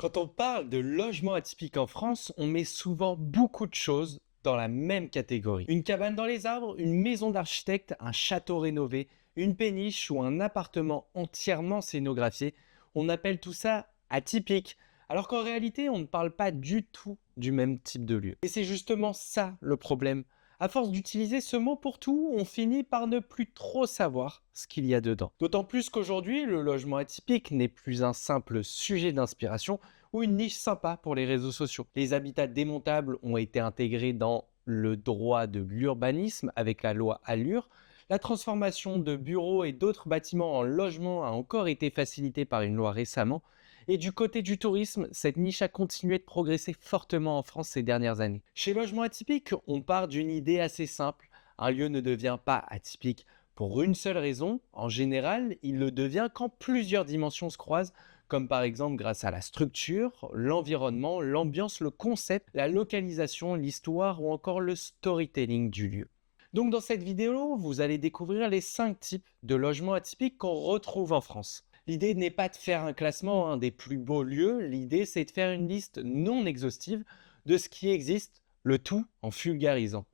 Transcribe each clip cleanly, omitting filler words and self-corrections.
Quand on parle de logement atypique en France, on met souvent beaucoup de choses dans la même catégorie. Une cabane dans les arbres, une maison d'architecte, un château rénové, une péniche ou un appartement entièrement scénographié, on appelle tout ça atypique. Alors qu'en réalité, on ne parle pas du tout du même type de lieu. Et c'est justement ça le problème. À force d'utiliser ce mot pour tout, on finit par ne plus trop savoir ce qu'il y a dedans. D'autant plus qu'aujourd'hui, le logement atypique n'est plus un simple sujet d'inspiration ou une niche sympa pour les réseaux sociaux. Les habitats démontables ont été intégrés dans le droit de l'urbanisme avec la loi Allure. La transformation de bureaux et d'autres bâtiments en logements a encore été facilitée par une loi récemment. Et du côté du tourisme, cette niche a continué de progresser fortement en France ces dernières années. Chez Logement Atypique, on part d'une idée assez simple. Un lieu ne devient pas atypique pour une seule raison. En général, il le devient quand plusieurs dimensions se croisent, comme par exemple grâce à la structure, l'environnement, l'ambiance, le concept, la localisation, l'histoire ou encore le storytelling du lieu. Donc dans cette vidéo, vous allez découvrir les 5 types de logements atypiques qu'on retrouve en France. L'idée n'est pas de faire un classement des plus beaux lieux, l'idée c'est de faire une liste non exhaustive de ce qui existe, le tout en vulgarisant.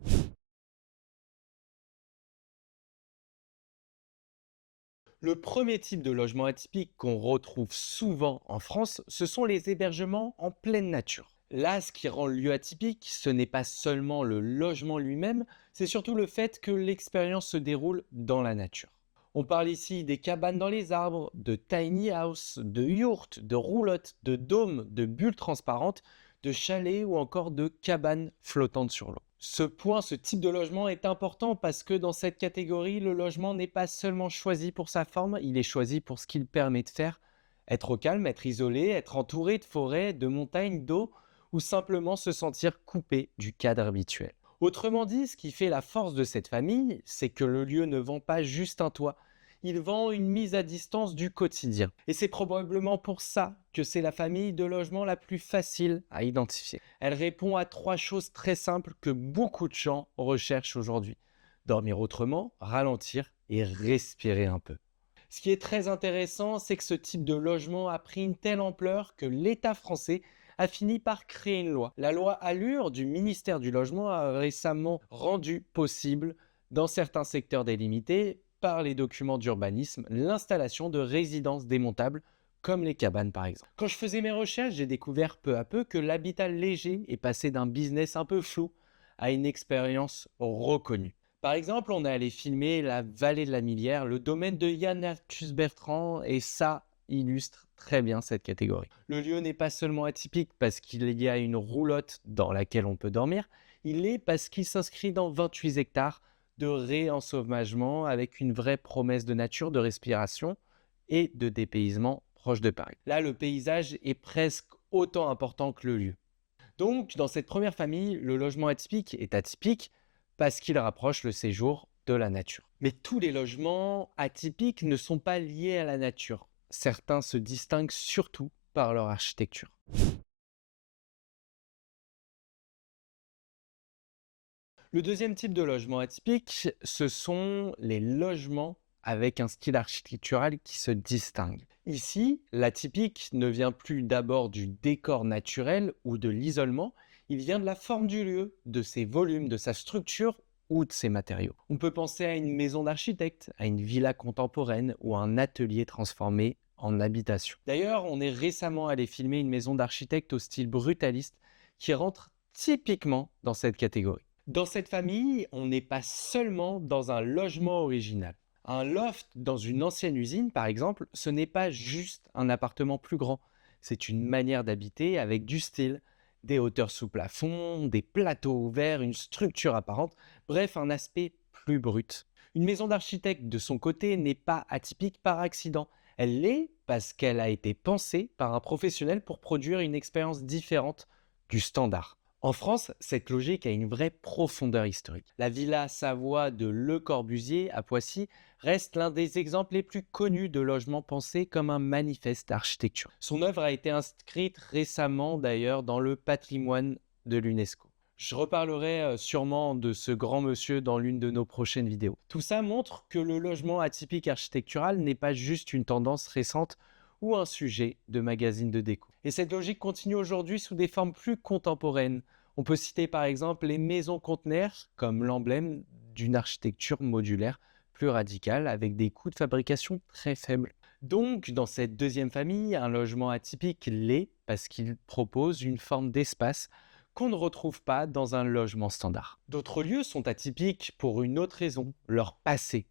Le premier type de logement atypique qu'on retrouve souvent en France, ce sont les hébergements en pleine nature. Là, ce qui rend le lieu atypique, ce n'est pas seulement le logement lui-même, c'est surtout le fait que l'expérience se déroule dans la nature. On parle ici des cabanes dans les arbres, de tiny house, de yurts, de roulottes, de dômes, de bulles transparentes, de chalets ou encore de cabanes flottantes sur l'eau. Ce type de logement est important parce que dans cette catégorie, le logement n'est pas seulement choisi pour sa forme, il est choisi pour ce qu'il permet de faire. Être au calme, être isolé, être entouré de forêts, de montagnes, d'eau, ou simplement se sentir coupé du cadre habituel. Autrement dit, ce qui fait la force de cette famille, c'est que le lieu ne vend pas juste un toit, il vend une mise à distance du quotidien. Et c'est probablement pour ça que c'est la famille de logement la plus facile à identifier. Elle répond à 3 choses très simples que beaucoup de gens recherchent aujourd'hui. Dormir autrement, ralentir et respirer un peu. Ce qui est très intéressant, c'est que ce type de logement a pris une telle ampleur que l'État français a fini par créer une loi. La loi Allure du ministère du Logement a récemment rendu possible, dans certains secteurs délimités, par les documents d'urbanisme, l'installation de résidences démontables, comme les cabanes par exemple. Quand je faisais mes recherches, j'ai découvert peu à peu que l'habitat léger est passé d'un business un peu flou à une expérience reconnue. Par exemple, on est allé filmer la vallée de la Millière, le domaine de Yann Arthus Bertrand, et ça illustre très bien cette catégorie. Le lieu n'est pas seulement atypique parce qu'il y a une roulotte dans laquelle on peut dormir, il l'est parce qu'il s'inscrit dans 28 hectares de réensauvagement avec une vraie promesse de nature, de respiration et de dépaysement proche de Paris. Là, le paysage est presque autant important que le lieu. Donc, dans cette première famille, le logement atypique est atypique parce qu'il rapproche le séjour de la nature. Mais tous les logements atypiques ne sont pas liés à la nature. Certains se distinguent surtout par leur architecture. Le deuxième type de logement atypique, ce sont les logements avec un style architectural qui se distingue. Ici, l'atypique ne vient plus d'abord du décor naturel ou de l'isolement, il vient de la forme du lieu, de ses volumes, de sa structure ou de ses matériaux. On peut penser à une maison d'architecte, à une villa contemporaine ou à un atelier transformé en habitation. D'ailleurs, on est récemment allé filmer une maison d'architecte au style brutaliste qui rentre typiquement dans cette catégorie. Dans cette famille, on n'est pas seulement dans un logement original. Un loft dans une ancienne usine, par exemple, ce n'est pas juste un appartement plus grand. C'est une manière d'habiter avec du style, des hauteurs sous plafond, des plateaux ouverts, une structure apparente, bref, un aspect plus brut. Une maison d'architecte, de son côté, n'est pas atypique par accident. Elle l'est parce qu'elle a été pensée par un professionnel pour produire une expérience différente du standard. En France, cette logique a une vraie profondeur historique. La Villa Savoie de Le Corbusier à Poissy reste l'un des exemples les plus connus de logements pensés comme un manifeste d'architecture. Son œuvre a été inscrite récemment d'ailleurs dans le patrimoine de l'UNESCO. Je reparlerai sûrement de ce grand monsieur dans l'une de nos prochaines vidéos. Tout ça montre que le logement atypique architectural n'est pas juste une tendance récente ou un sujet de magazine de déco. Et cette logique continue aujourd'hui sous des formes plus contemporaines. On peut citer par exemple les maisons conteneurs comme l'emblème d'une architecture modulaire plus radicale avec des coûts de fabrication très faibles. Donc, dans cette deuxième famille, un logement atypique l'est parce qu'il propose une forme d'espace qu'on ne retrouve pas dans un logement standard. D'autres lieux sont atypiques pour une autre raison, leur passé.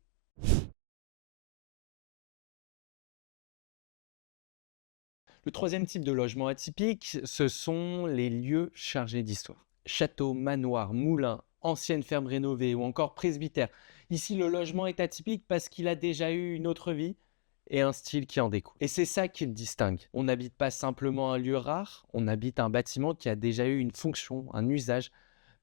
Le troisième type de logement atypique, ce sont les lieux chargés d'histoire. Châteaux, manoirs, moulins, anciennes fermes rénovées ou encore presbytères. Ici, le logement est atypique parce qu'il a déjà eu une autre vie et un style qui en découle. Et c'est ça qui le distingue. On n'habite pas simplement un lieu rare, on habite un bâtiment qui a déjà eu une fonction, un usage,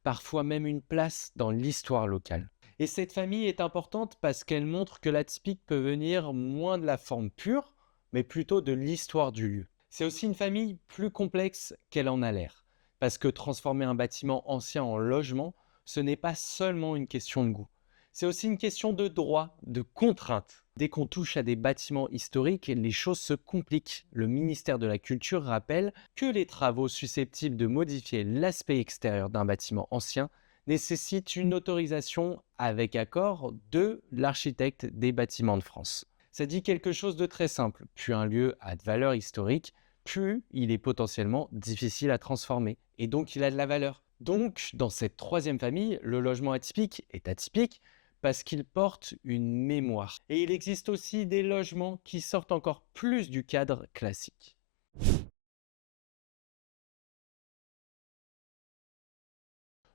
parfois même une place dans l'histoire locale. Et cette famille est importante parce qu'elle montre que l'atypique peut venir moins de la forme pure, mais plutôt de l'histoire du lieu. C'est aussi une famille plus complexe qu'elle en a l'air, parce que transformer un bâtiment ancien en logement, ce n'est pas seulement une question de goût, c'est aussi une question de droit, de contrainte. Dès qu'on touche à des bâtiments historiques, les choses se compliquent. Le ministère de la Culture rappelle que les travaux susceptibles de modifier l'aspect extérieur d'un bâtiment ancien nécessitent une autorisation avec accord de l'architecte des bâtiments de France. Ça dit quelque chose de très simple. Plus un lieu a de valeur historique, plus il est potentiellement difficile à transformer. Et donc il a de la valeur. Donc, dans cette troisième famille, le logement atypique est atypique parce qu'il porte une mémoire. Et il existe aussi des logements qui sortent encore plus du cadre classique.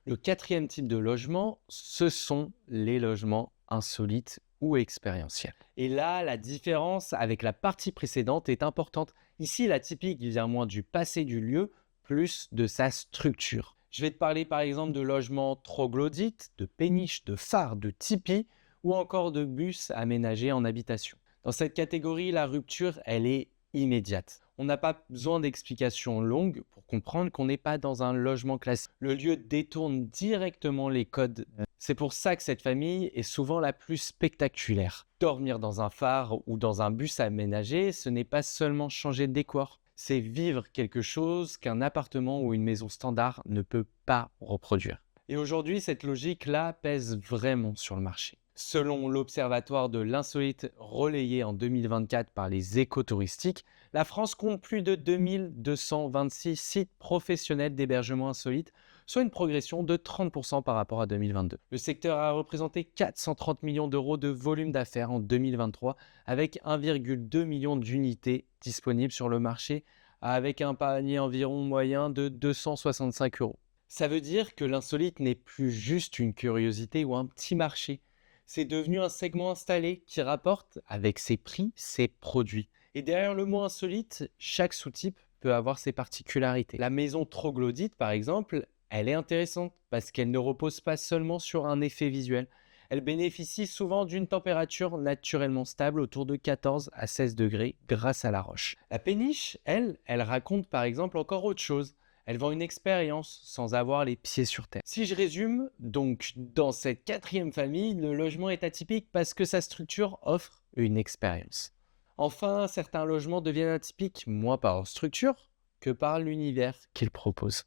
Le quatrième type de logement, ce sont les logements insolites ou expérientiels. Et là, la différence avec la partie précédente est importante. Ici, la typique vient moins du passé du lieu, plus de sa structure. Je vais te parler par exemple de logements troglodytes, de péniches, de phares, de tipis ou encore de bus aménagés en habitation. Dans cette catégorie, la rupture, elle est immédiate. On n'a pas besoin d'explications longues pour comprendre qu'on n'est pas dans un logement classique. Le lieu détourne directement les codes. C'est pour ça que cette famille est souvent la plus spectaculaire. Dormir dans un phare ou dans un bus aménagé, ce n'est pas seulement changer de décor, c'est vivre quelque chose qu'un appartement ou une maison standard ne peut pas reproduire. Et aujourd'hui, cette logique-là pèse vraiment sur le marché. Selon l'Observatoire de l'insolite relayé en 2024 par les écotouristiques, la France compte plus de 2226 sites professionnels d'hébergement insolite, soit une progression de 30% par rapport à 2022. Le secteur a représenté 430 millions d'euros de volume d'affaires en 2023, avec 1,2 million d'unités disponibles sur le marché, avec un panier environ moyen de 265 euros. Ça veut dire que l'insolite n'est plus juste une curiosité ou un petit marché. C'est devenu un segment installé qui rapporte, avec ses prix, ses produits. Et derrière le mot insolite, chaque sous-type peut avoir ses particularités. La maison troglodyte, par exemple, elle est intéressante parce qu'elle ne repose pas seulement sur un effet visuel. Elle bénéficie souvent d'une température naturellement stable autour de 14 à 16 degrés grâce à la roche. La péniche, elle raconte par exemple encore autre chose. Elle vend une expérience sans avoir les pieds sur terre. Si je résume, donc dans cette quatrième famille, le logement est atypique parce que sa structure offre une expérience. Enfin, certains logements deviennent atypiques moins par leur structure que par l'univers qu'ils proposent.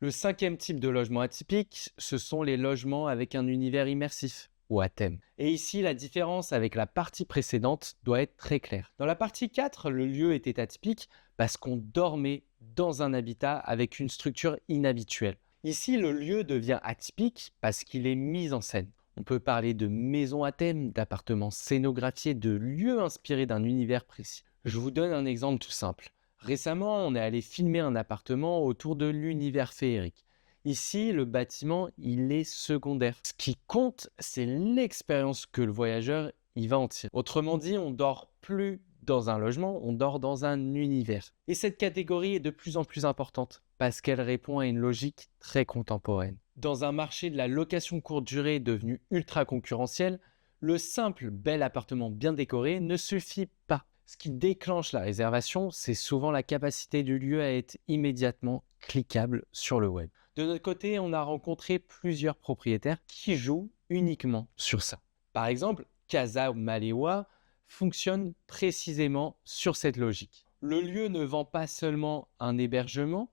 Le cinquième type de logement atypique, ce sont les logements avec un univers immersif ou à thème. Et ici, la différence avec la partie précédente doit être très claire. Dans la partie 4, le lieu était atypique parce qu'on dormait dans un habitat avec une structure inhabituelle. Ici, le lieu devient atypique parce qu'il est mis en scène. On peut parler de maisons à thème, d'appartements scénographiés, de lieux inspirés d'un univers précis. Je vous donne un exemple tout simple. Récemment, on est allé filmer un appartement autour de l'univers féerique. Ici, le bâtiment, il est secondaire. Ce qui compte, c'est l'expérience que le voyageur y va en tirer. Autrement dit, on dort plus dans un logement, on dort dans un univers. Et cette catégorie est de plus en plus importante parce qu'elle répond à une logique très contemporaine. Dans un marché de la location courte durée devenu ultra concurrentiel, le simple bel appartement bien décoré ne suffit pas. Ce qui déclenche la réservation, c'est souvent la capacité du lieu à être immédiatement cliquable sur le web. De notre côté, on a rencontré plusieurs propriétaires qui jouent uniquement sur ça. Par exemple, Casa Malewa fonctionne précisément sur cette logique. Le lieu ne vend pas seulement un hébergement,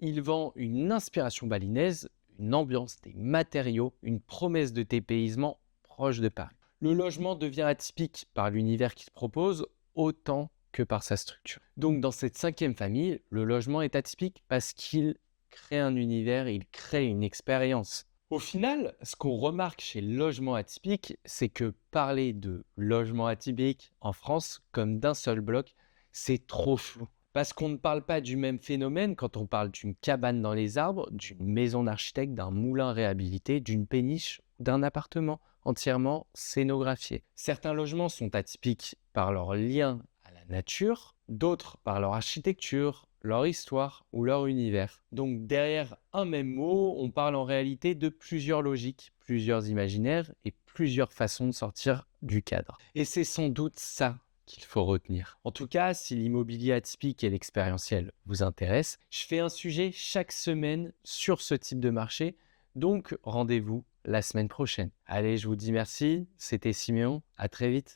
il vend une inspiration balinaise, une ambiance, des matériaux, une promesse de dépaysement proche de Paris. Le logement devient atypique par l'univers qu'il propose autant que par sa structure. Donc dans cette cinquième famille, le logement est atypique parce qu'il crée un univers, il crée une expérience. Au final, ce qu'on remarque chez Logement Atypique, c'est que parler de logement atypique en France comme d'un seul bloc, c'est trop flou. Parce qu'on ne parle pas du même phénomène quand on parle d'une cabane dans les arbres, d'une maison d'architecte, d'un moulin réhabilité, d'une péniche ou d'un appartement entièrement scénographié. Certains logements sont atypiques par leur lien à la nature, d'autres par leur architecture, leur histoire ou leur univers. Donc derrière un même mot, on parle en réalité de plusieurs logiques, plusieurs imaginaires et plusieurs façons de sortir du cadre. Et c'est sans doute ça qu'il faut retenir. En tout cas, si l'immobilier atypique et l'expérientiel vous intéressent, je fais un sujet chaque semaine sur ce type de marché, donc rendez-vous la semaine prochaine. Allez, je vous dis merci, c'était Siméon, à très vite.